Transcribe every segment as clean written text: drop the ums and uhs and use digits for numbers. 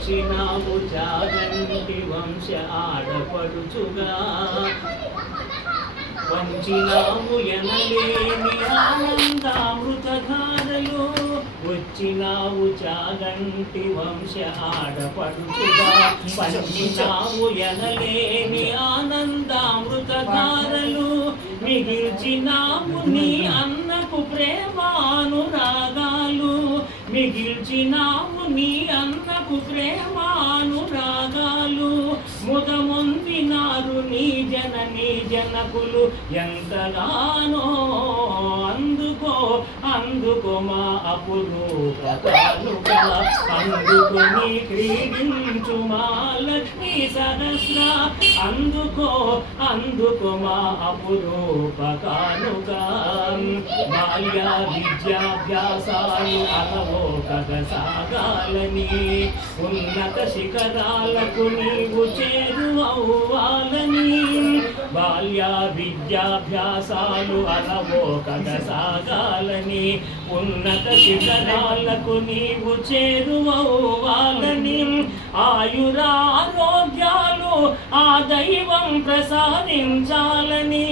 వచ్చినావు చాగంటి వంశ ఆడపడుచుగా వంచినావు ఎనలేని ఆనందామృతధారలు వచ్చినావు చాగంటి వంశ ఆడపడుచుగా పంచినావు ఎనలేని ఆనందామృతధారలు మిగిల్చినావు నీ అన్నకు ప్రేమానురాగాలు మిగిల్చినావు నీ అన్నకు ప్రేమానురాగాలు ముదమొందినారు నీ జనకులు ఎంతగానో అందుకో మా అపురూప కానుక అందుకొని క్రీడించు మా లక్ష్మీ సహస్ర అందుకో మా అపురూప కానుక బాల్య విద్యాభ్యాసాలు అలవోకగ సాగాలని ఉన్నత శిఖరాలకు నీవు చేరువవ్వాలని బాల్య విద్యాభ్యాసాలు అలవోకగ సాగాలని ఉన్నత శిఖరాలకు నీవు చేరువవ్వాలని ఆయురారోగ్యాలు ఆ దైవం ప్రసాదించాలని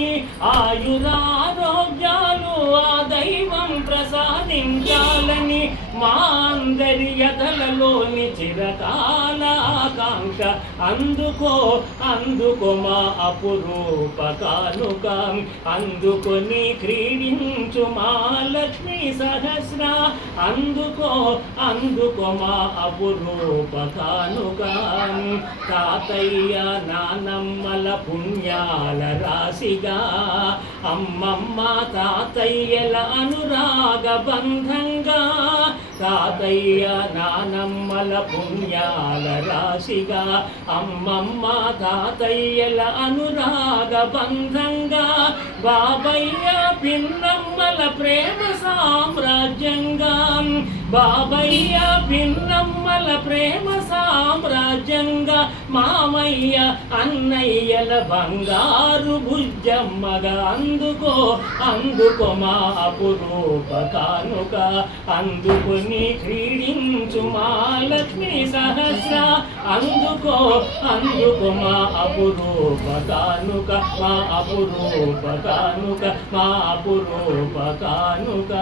ఆయురారోగ్యాలు ఆ దైవం ప్రసాదించాలని మా అందరి ఎదలలోని చిరకాల ఆకాంక్ష అందుకో మా అపురూప కానుక అందుకొని క్రీడించు మా లక్ష్మీ సహస్ర అందుకో మా అపురూప కానుక తాతయ్య నానమ్మల పుణ్యాల రాశిగా అమ్మమ్మ తాతయ్యల అనురాగ బంధంగా తాతయ్య నానమ్మల పుణ్యాల రాశిగా అమ్మమ్మ తాతయ్యల అనురాగ బంధంగా బాబయ్య పిన్నమ్మల ప్రేమ సామ్రాజ్యంగా బాబయ్య పిన్నమ్మల ప్రేమ సామ్రాజ్యంగా మామయ్య అన్నయ్యల బంగారు బుజ్జమ్మగా అందుకో మా అపురూప కానుక అందుకొని క్రీడించు మా లక్ష్మీ సహస్ర అందుకో మా అపురూప కానుక మా అపురూప కానుక మా అపురూప కానుక